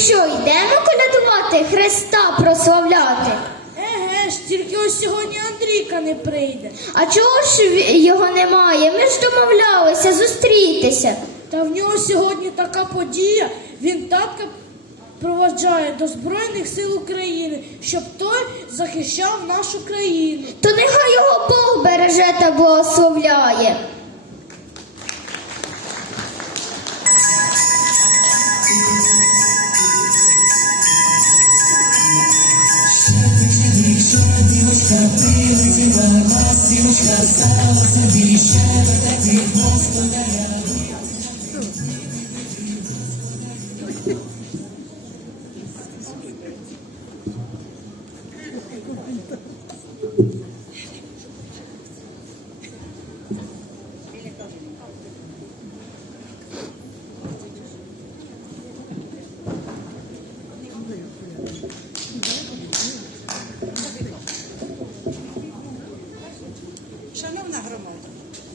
що, йдемо колядувати, Христа прославляти? Еге ж, тільки ось сьогодні Андрійка не прийде. А чого ж його немає? Ми ж домовлялися зустрітися. Та в нього сьогодні така подія. Він татка проваджає до Збройних сил України, щоб той захищав нашу країну. То нехай його Бог береже та благословляє. Шановна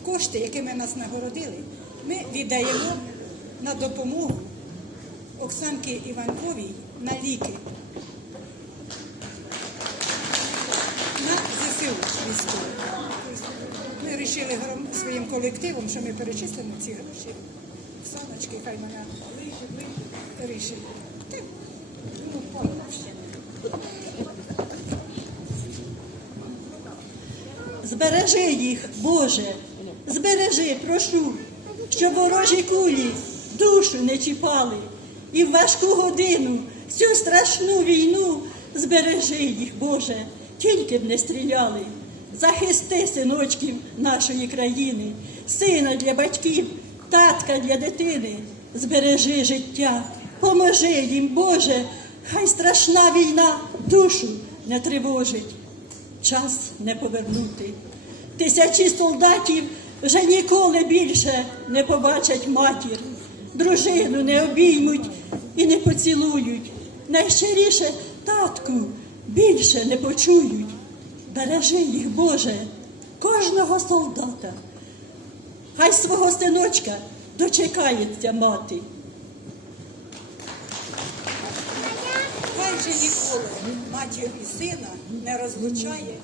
кошти, якими нас нагородили, ми віддаємо на допомогу Оксанки Іванковій на ліки. На ЗСУ військові. Ми вирішили своїм колективом, що ми перечислимо ці гроші. Оксаночки, хай вона вирішить. Ну. Збережи їх, Боже, збережи, прошу, щоб ворожі кулі душу не чіпали, і в важку годину цю страшну війну збережи їх, Боже, тільки б не стріляли. Захисти синочків нашої країни, сина для батьків, татка для дитини, збережи життя, поможи їм, Боже, хай страшна війна душу не тривожить час не повернути. Тисячі солдатів вже ніколи більше не побачать матір, дружину не обіймуть і не поцілують. Найщиріше татку більше не почують. Бережи їх, Боже, кожного солдата. Хай свого синочка дочекається мати. Хай же ніколи матір і сина не розлучає